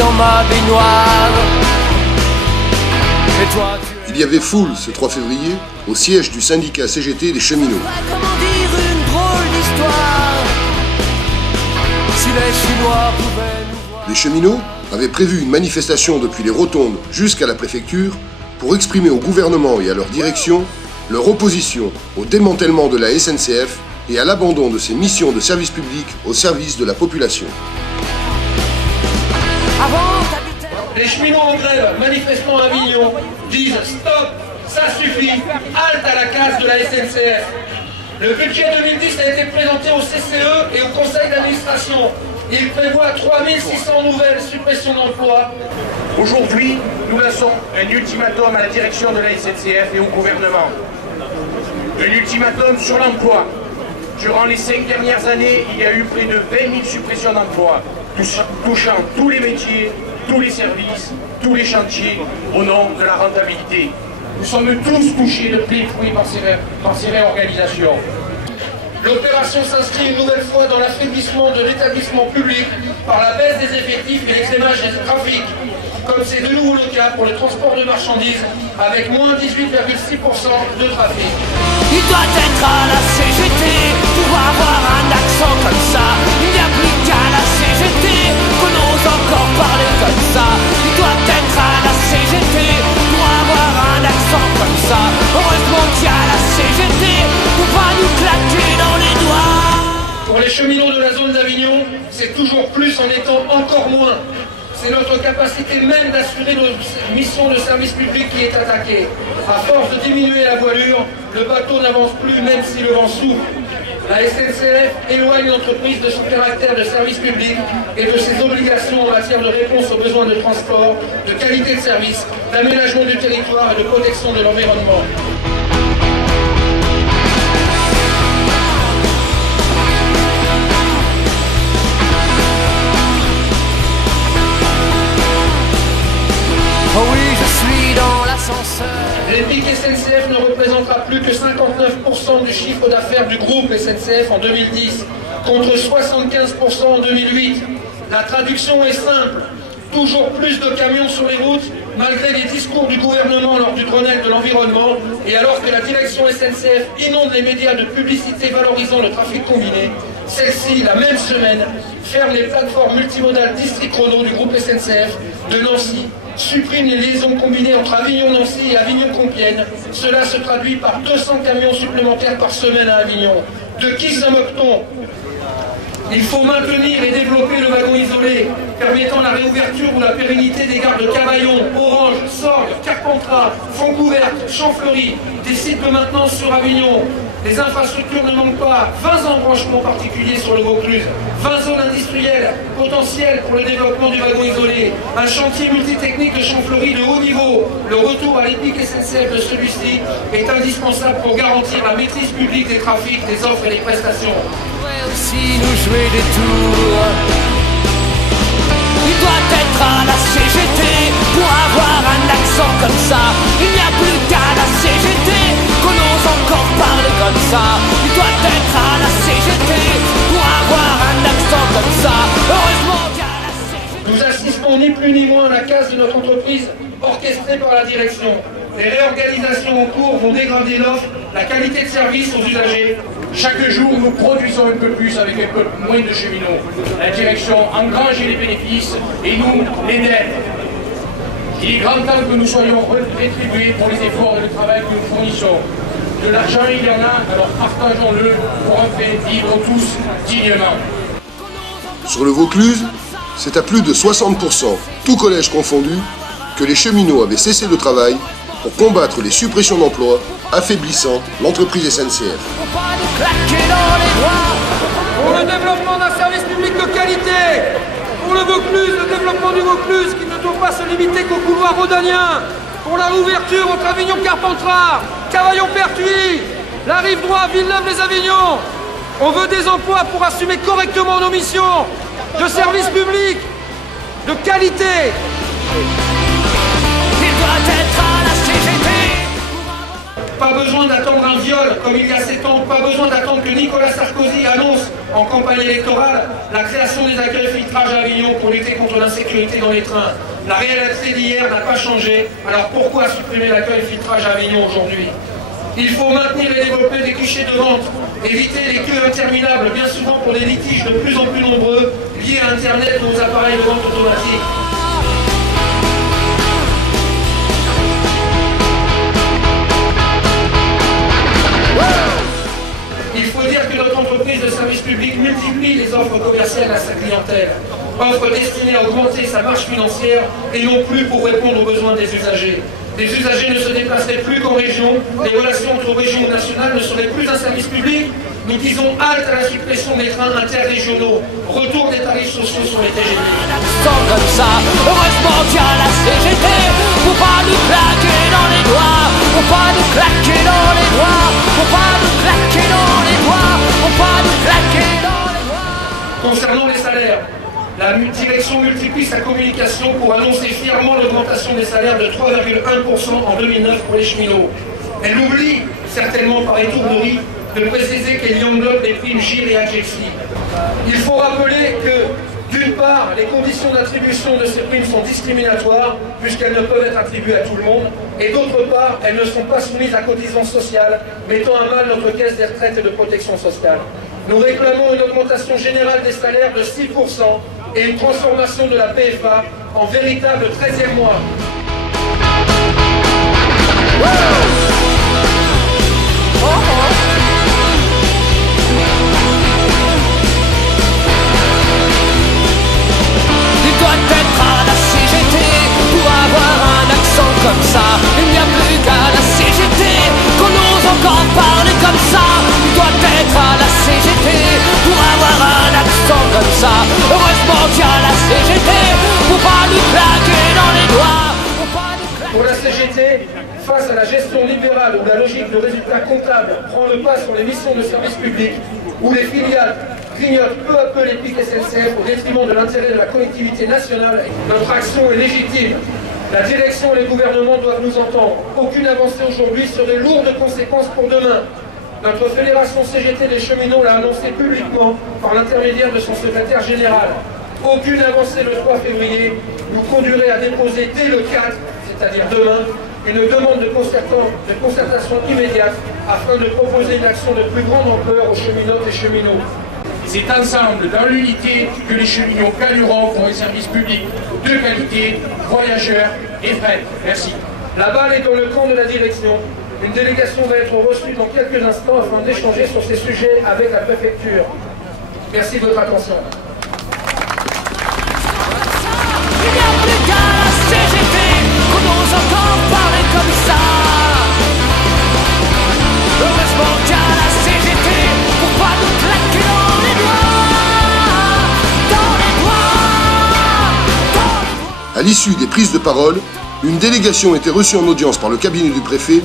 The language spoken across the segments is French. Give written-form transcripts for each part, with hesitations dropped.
dans ma baignoire. Et toi, Il y avait foule ce 3 février au siège du syndicat CGT des cheminots. comment dire une drôle d'histoire. Si les Chinois pouvaient nous voir. Les cheminots avaient prévu une manifestation depuis les rotondes jusqu'à la préfecture pour exprimer au gouvernement et à leur direction leur opposition au démantèlement de la SNCF et à l'abandon de ses missions de service public au service de la population. Les cheminots en grève, manifestant à Avignon, disent stop, ça suffit, halte à la casse de la SNCF. Le budget 2010 a été présenté au CCE et au conseil d'administration. Il prévoit 3600 nouvelles suppressions d'emplois. Aujourd'hui, nous lançons un ultimatum à la direction de la SNCF et au gouvernement. Un ultimatum sur l'emploi. Durant les 5 dernières années, il y a eu près de 20 000 suppressions d'emplois, touchant tous les métiers, tous les services, tous les chantiers, au nom de la rentabilité. Nous sommes tous touchés de plein fouet par ces réorganisations. L'opération s'inscrit une nouvelle fois dans l'affaiblissement de l'établissement public par la baisse des effectifs et l'écrémage des trafics, comme c'est de nouveau le cas pour le transport de marchandises, avec moins 18,6% de trafic. Il doit être à la CGT pour avoir un accent comme ça. Il n'y a plus qu'à la CGT qu'on ose encore parler comme ça. Il doit être à la CGT pour avoir un accent comme ça. Heureusement qu'il y a la CGT pour pas nous claquer dans les doigts. Pour les cheminots de la zone d'Avignon, c'est toujours plus en étant encore moins. C'est notre capacité même d'assurer nos missions de service public qui est attaquée. À force de diminuer la voilure, le bateau n'avance plus même si le vent souffle. La SNCF éloigne l'entreprise de son caractère de service public et de ses obligations en matière de réponse aux besoins de transport, de qualité de service, d'aménagement du territoire et de protection de l'environnement. Oh oui, je suis dans l'ascenseur. L'EPIC SNCF ne représentera plus que 59% du chiffre d'affaires du groupe SNCF en 2010, contre 75% en 2008. La traduction est simple. Toujours plus de camions sur les routes, malgré les discours du gouvernement lors du Grenelle de l'environnement, et alors que la direction SNCF inonde les médias de publicité valorisant le trafic combiné, celle-ci, la même semaine, ferme les plateformes multimodales District Chrono du groupe SNCF de Nancy, supprime les liaisons combinées entre Avignon-Nancy et Avignon-Compiègne. Cela se traduit par 200 camions supplémentaires par semaine à Avignon. De qui se moque-t-on ? Il faut maintenir et développer le wagon isolé, permettant la réouverture ou la pérennité des gares de Cavaillon, Orange, Sorgues, Carpentras, Fontcouverte, Champfleury, des sites de maintenance sur Avignon. Les infrastructures ne manquent pas, 20 embranchements particuliers sur le Vaucluse, 20 zones industrielles potentielles pour le développement du wagon isolé, un chantier multitechnique de Champfleury de haut niveau. Le retour à l'EPIC SNCF de celui-ci est indispensable pour garantir la maîtrise publique des trafics, des offres et des prestations. Aussi nous jouer des tours. Il doit être à la CGT pour avoir un accent comme ça. Il n'y a plus qu'à la CGT qu'on ose encore parler comme ça. Il doit être à la CGT pour avoir un accent comme ça. Heureusement qu'à la CGT. Nous assistons ni plus ni moins à la casse de notre entreprise orchestrée par la direction. Les réorganisations en cours vont dégrader l'offre, la qualité de service aux usagers. Chaque jour, nous produisons un peu plus avec un peu moins de cheminots. La direction engrange les bénéfices et nous, les dettes. Il est grand temps que nous soyons rétribués pour les efforts et le travail que nous fournissons. De l'argent, il y en a, alors partageons-le pour enfin vivre tous dignement. Sur le Vaucluse, c'est à plus de 60%, tout collège confondu, que les cheminots avaient cessé le travail pour combattre les suppressions d'emplois affaiblissant l'entreprise SNCF. Pour le développement d'un service public de qualité, pour le Vaucluse, le développement du Vaucluse qui ne doit pas se limiter qu'au couloir rhodanien, pour la réouverture entre Avignon-Carpentras, Cavaillon-Pertuis, la rive droite, Villeneuve-les-Avignon. On veut des emplois pour assumer correctement nos missions de service public, de qualité. Il doit être à la CGT. Pas besoin d'attendre un viol comme il y a 7 ans, pas besoin d'attendre que Nicolas Sarkozy annonce en campagne électorale la création des accueils filtrage à Avignon pour lutter contre l'insécurité dans les trains. La réalité d'hier n'a pas changé, alors pourquoi supprimer l'accueil filtrage à Avignon aujourd'hui? Il faut maintenir et développer des guichets de vente, éviter les queues interminables, bien souvent pour des litiges de plus en plus nombreux liés à Internet ou aux appareils de vente automatique. Il faut dire que notre entreprise de service public multiplie les offres commerciales à sa clientèle. Offres destinées à augmenter sa marge financière et non plus pour répondre aux besoins des usagers. Les usagers ne se déplaceraient plus qu'en région, les relations entre régions nationales ne seraient plus un service public. Nous disons halte à la suppression des trains interrégionaux, retour des tarifs sociaux sur les TGV. Comme ça, heureusement qu'il y a la CGT, faut pas nous claquer dans les doigts, faut pas nous claquer dans les doigts, faut pas nous claquer dans les doigts, faut pas nous claquer dans les doigts. Concernant les salaires, la direction multiplie sa communication pour annoncer fièrement l'augmentation des salaires de 3,1% en 2009 pour les cheminots. Elle oublie, certainement par étourderie, de préciser qu'elle y englobe les primes GIR et AGEXI. Il faut rappeler que, d'une part, les conditions d'attribution de ces primes sont discriminatoires, puisqu'elles ne peuvent être attribuées à tout le monde, et d'autre part, elles ne sont pas soumises à cotisation sociale, mettant à mal notre caisse des retraites et de protection sociale. Nous réclamons une augmentation générale des salaires de 6% et une transformation de la PFA en véritable 13e mois. Tu dois être à la CGT pour avoir un accent comme ça. Il n'y a plus qu'à la CGT qu'on ose encore parler comme ça. Tu dois être à la CGT pour avoir un accent comme ça. Heureusement qu'il y a la CGT, faut pas nous claquer dans les doigts. Pour la CGT, face à la gestion libérale où la logique de résultat comptable prend le pas sur les missions de service public, où les filiales grignotent peu à peu les pics SNCF au détriment de l'intérêt de la collectivité nationale, notre action est légitime. La direction et les gouvernements doivent nous entendre. Aucune avancée aujourd'hui serait lourde de conséquences pour demain. Notre fédération CGT des cheminots l'a annoncé publiquement par l'intermédiaire de son secrétaire général. Aucune avancée le 3 février nous conduirait à déposer dès le 4, c'est-à-dire demain, une demande de concertation immédiate afin de proposer une action de plus grande ampleur aux cheminotes et cheminots. C'est ensemble, dans l'unité, que les cheminots gagneront pour un service public de qualité, voyageurs et fret. Merci. La balle est dans le camp de la direction. Une délégation va être reçue dans quelques instants afin d'échanger sur ces sujets avec la préfecture. Merci de votre attention. Il n'y a plus qu'à la CGT qu'on ose encore parler comme ça. Heureusement qu'il y a la CGT pour pas nous claquer dans les doigts, dans les doigts, dans les doigts. À l'issue des prises de parole, une délégation était reçue en audience par le cabinet du préfet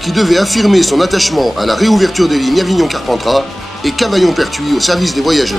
qui devait affirmer son attachement à la réouverture des lignes Avignon-Carpentras et Cavaillon-Pertuis au service des voyageurs.